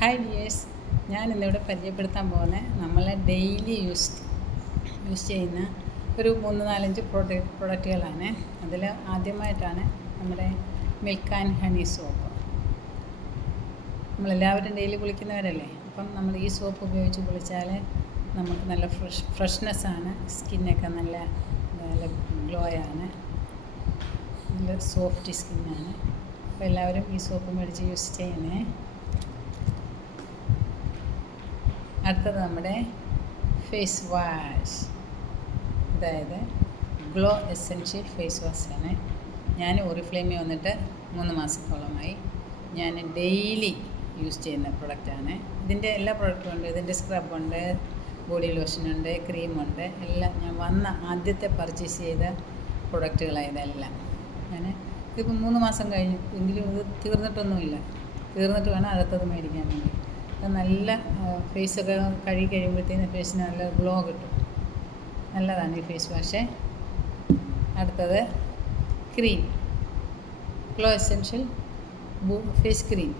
Hi dears, ഞാൻ ഇന്നിവിടെ പരിചയപ്പെടുത്താൻ പോകുന്നത് നമ്മളെ ഡെയിലി യൂസ് ചെയ്യുന്ന ഒരു 3-4 പ്രൊഡക്റ്റുകളാണ്. അതിൽ ആദ്യമായിട്ടാണ് നമ്മുടെ മിൽക്ക് ആൻഡ് ഹണി സോപ്പ്. നമ്മളെല്ലാവരും ഡെയിലി കുളിക്കുന്നവരല്ലേ, അപ്പം നമ്മൾ ഈ സോപ്പ് ഉപയോഗിച്ച് കുളിച്ചാൽ നമുക്ക് നല്ല ഫ്രഷ്നെസ്സാണ്, സ്കിന്നൊക്കെ നല്ല ഗ്ലോയാണ്, നല്ല സോഫ്റ്റ് സ്കിന്നാണ്. അപ്പോൾ എല്ലാവരും ഈ സോപ്പ് മേടിച്ച് യൂസ് ചെയ്യണേ. അടുത്തത് നമ്മുടെ ഫേസ് വാഷ്, അതായത് ഗ്ലോ എസെൻഷ്യൽ ഫേസ് വാഷാണ്. ഞാൻ ഓറിഫ്ലെയിമിൽ വന്നിട്ട് 3 മാസത്തോളമായി. ഞാൻ ഡെയിലി യൂസ് ചെയ്യുന്ന പ്രൊഡക്റ്റാണ്. ഇതിൻ്റെ എല്ലാ പ്രൊഡക്റ്റും ഉണ്ട്. ഇതിൻ്റെ സ്ക്രബുണ്ട്, ബോഡി ലോഷനുണ്ട്, ക്രീമുണ്ട്, എല്ലാം ഞാൻ വന്ന ആദ്യത്തെ പർച്ചേസ് ചെയ്ത പ്രൊഡക്റ്റുകളായതെല്ലാം. ഞാൻ ഇതിപ്പോൾ 3 മാസം കഴിഞ്ഞു, എങ്കിലും ഇത് തീർന്നിട്ടൊന്നുമില്ല. തീർന്നിട്ട് വേണം അടുത്തത് മേടിക്കാൻ വേണ്ടി. നല്ല ഫേസൊക്കെ കഴുകി കഴിയുമ്പോഴത്തേന് ഫേസിന് നല്ല ഗ്ലോ കിട്ടും. നല്ലതാണ് ഈ ഫേസ് വാഷ്. അടുത്തത് cream, glow essential face cream.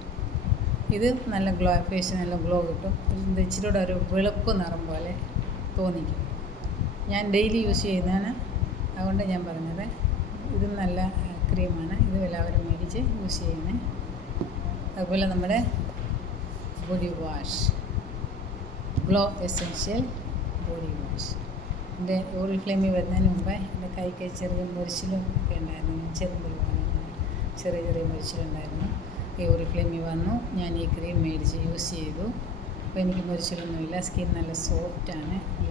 ഇത് നല്ല ഗ്ലോ, ഫേസിന് നല്ല ഗ്ലോ കിട്ടും. ഇത് ഇച്ചിരി കൂടെ ഒരു വെളുപ്പ് നിറം പോലെ തോന്നിക്കും. ഞാൻ ഡെയിലി യൂസ് ചെയ്യുന്നതാണ്, അതുകൊണ്ട് ഞാൻ പറഞ്ഞത്. ഇത് നല്ല ക്രീമാണ്. ഇത് എല്ലാവരും മേടിച്ച് യൂസ് ചെയ്യുന്നത്. അതുപോലെ നമ്മുടെ body wash, glow essential body wash. എൻ്റെ ഓറിഫ്ലെയിമിൽ വരുന്നതിന് മുമ്പേ എൻ്റെ കൈക്ക് ചെറിയ മുരിച്ചിലും ഒക്കെ ഉണ്ടായിരുന്നു, ചെറുതിൽ ചെറിയ ചെറിയ മുരിച്ചിലുണ്ടായിരുന്നു. ഈ ഓറിഫ്ലെയിമിൽ വന്നു, ഞാൻ ഈ ക്രീം മേടിച്ച് യൂസ് ചെയ്തു. അപ്പോൾ എനിക്ക് മുരിച്ചിലൊന്നുമില്ല. സ്കിൻ നല്ല സോഫ്റ്റാണ്, നല്ല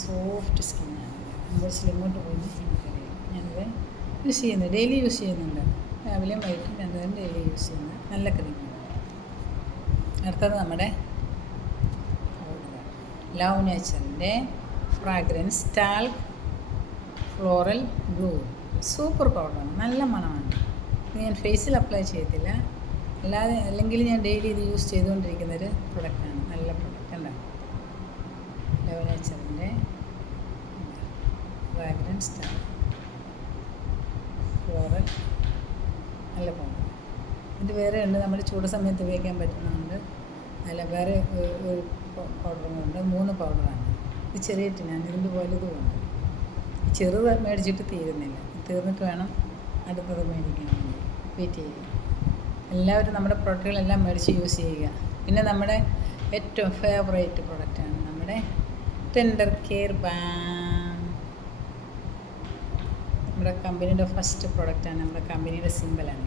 സോഫ്റ്റ് സ്കിന്നാണ്. മുരിച്ചിൽ ഇങ്ങോട്ട് പോയി എനിക്കറിയാം. ഞാനിത് യൂസ് ചെയ്യുന്നു, ഡെയിലി യൂസ് ചെയ്യുന്നുണ്ട്. രാവിലെയും വൈകിട്ടും 2 നേരം ഡെയിലി യൂസ് ചെയ്യുന്നത് നല്ല ക്രീമാണ്. അടുത്തത് നമ്മുടെ ലവ് നേച്ചറിൻ്റെ fragrance talc floral blue. Super പൗഡറാണ്, നല്ല മണമാണ്. ഇത് ഞാൻ ഫേസിൽ അപ്ലൈ ചെയ്തില്ല, അല്ലെങ്കിൽ ഞാൻ ഡെയിലി ഇത് യൂസ് ചെയ്തുകൊണ്ടിരിക്കുന്നൊരു പ്രൊഡക്റ്റാണ്. നല്ല പ്രൊഡക്റ്റ് ഉണ്ടാവും. ലവ് നേച്ചറിൻ്റെ ഫ്രാഗ്രൻസ് ടാൽക് ഫ്ലോറൽ, നല്ല പൗഡർ. ഇത് വേറെ ഉണ്ട്, നമ്മുടെ ചൂട് സമയത്ത് ഉപയോഗിക്കാൻ പറ്റുന്നുണ്ട്. അല്ല, വേറെ ഒരു പൗഡറും കൊണ്ട് 3 പൗഡറാണ്. ഇത് ചെറിയ ടിനാണ്, ഇതിൻ്റെ വലുതുമുണ്ട്. ചെറുത് മേടിച്ചിട്ട് തീരുന്നില്ല, തീർന്നിട്ട് വേണം അടുത്തത് മേടിക്കാൻ വേണ്ടി. വെയിറ്റ് ചെയ്യുക. എല്ലാവരും നമ്മുടെ പ്രൊഡക്റ്റുകളെല്ലാം മേടിച്ച് യൂസ് ചെയ്യുക. പിന്നെ നമ്മുടെ ഏറ്റവും ഫേവറേറ്റ് പ്രൊഡക്റ്റാണ് നമ്മുടെ ടെൻഡർ കെയർ ബാം. നമ്മുടെ കമ്പനിയുടെ ഫസ്റ്റ് പ്രൊഡക്റ്റാണ്, നമ്മുടെ കമ്പനിയുടെ സിമ്പലാണ്.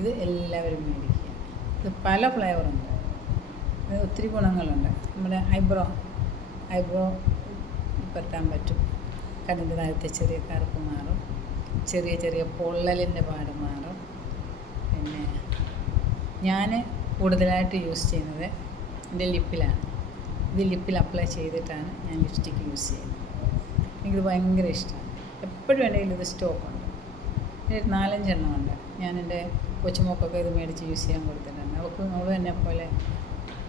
ഇത് എല്ലാവരും മേടിക്കുക. ഇത് പല ഫ്ലേവറുണ്ട്, ഇത് ഒത്തിരി ഗുണങ്ങളുണ്ട്. നമ്മുടെ ഐബ്രോ പറ്റാൻ പറ്റും. കണ്ണിൻ്റെ താഴത്തെ ചെറിയ കറുപ്പ് മാറും, ചെറിയ ചെറിയ പൊള്ളലിൻ്റെ പാട് മാറും. പിന്നെ ഞാൻ കൂടുതലായിട്ട് യൂസ് ചെയ്യുന്നത് എൻ്റെ ലിപ്പിലാണ്. ഇത് ലിപ്പിൽ അപ്ലൈ ചെയ്തിട്ടാണ് ഞാൻ ലിപ്സ്റ്റിക്ക് യൂസ് ചെയ്യുന്നത്. എനിക്കിത് ഭയങ്കര ഇഷ്ടമാണ്. എപ്പോഴും വേണമെങ്കിലും ഇത് സ്റ്റോക്കുണ്ട്. 4-5 എണ്ണമുണ്ട്. ഞാൻ എൻ്റെ കൊച്ചുമോക്കൊക്കെ ഇത് മേടിച്ച് യൂസ് ചെയ്യാൻ കൊടുത്തിട്ടുണ്ട്. അവൾ എന്നെ പോലെ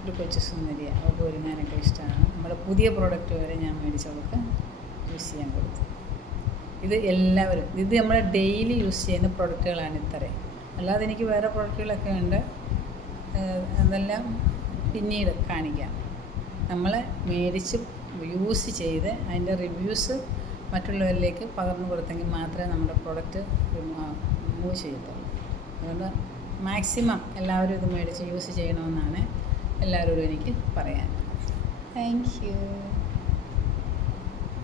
ഒരു കൊച്ചു സുന്ദരിയാണ്. അവൾക്ക് ഒരുങ്ങാനൊക്കെ ഇഷ്ടമാണ്. നമ്മുടെ പുതിയ പ്രോഡക്റ്റ് വരെ ഞാൻ മേടിച്ച് അവൾക്ക് യൂസ് ചെയ്യാൻ കൊടുത്തു. ഇത് എല്ലാവരും, ഇത് നമ്മൾ ഡെയിലി യൂസ് ചെയ്യുന്ന പ്രൊഡക്റ്റുകളാണ് ഇത്രയും. അല്ലാതെ എനിക്ക് വേറെ പ്രൊഡക്റ്റുകളൊക്കെ ഉണ്ട്, അതെല്ലാം പിന്നീട് കാണിക്കാം. നമ്മൾ മേടിച്ച് യൂസ് ചെയ്ത് അതിൻ്റെ റിവ്യൂസ് മറ്റുള്ളവരിലേക്ക് പകർന്നു കൊടുത്തെങ്കിൽ മാത്രമേ നമ്മുടെ പ്രൊഡക്റ്റ് മൂവ് ചെയ്യത്തുള്ളൂ. അതുകൊണ്ട് മാക്സിമം എല്ലാവരും ഇത് മേടിച്ച് യൂസ് ചെയ്യണമെന്നാണ് എല്ലാവരോടും എനിക്ക് പറയാൻ. Thank you.